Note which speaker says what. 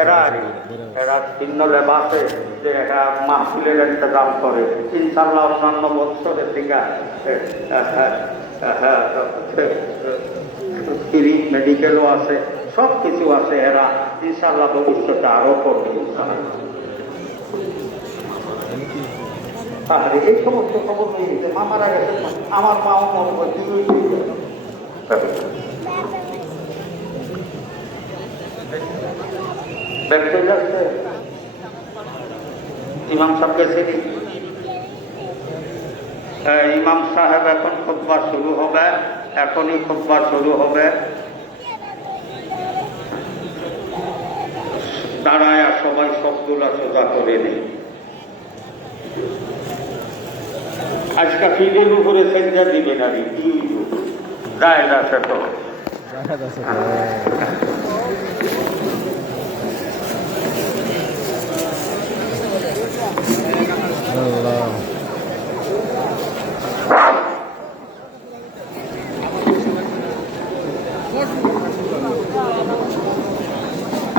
Speaker 1: এরা এরা ভিন্ন লেবাসে যে এরা মাহফিলের ইন্তজাম করে। ইনশাল্লাহ অন্যান্য বৎসরের থেকে ফ্রি মেডিকেলও আছে সব কিছু আছে এরা ইনশাল্লাহ ভবিষ্যতে আরও করবে ইনশাল্লাহ। এই সমস্ত খবর হয়ে গেছে মা মারা গেছে আমার মাও মরবো দুই দেখতে যাচ্ছে। ইমাম সাহেব গেছে কি? হ্যাঁ, ইমাম সাহেব এখন খুতবা শুরু হবে এখনই খুতবা শুরু হবে। দাঁড়ায় সবাই সবগুলো সোজা করে নেই। আজকে ফিলের উপরে সেন্টার দিবে না রে কি যায় না সে তো।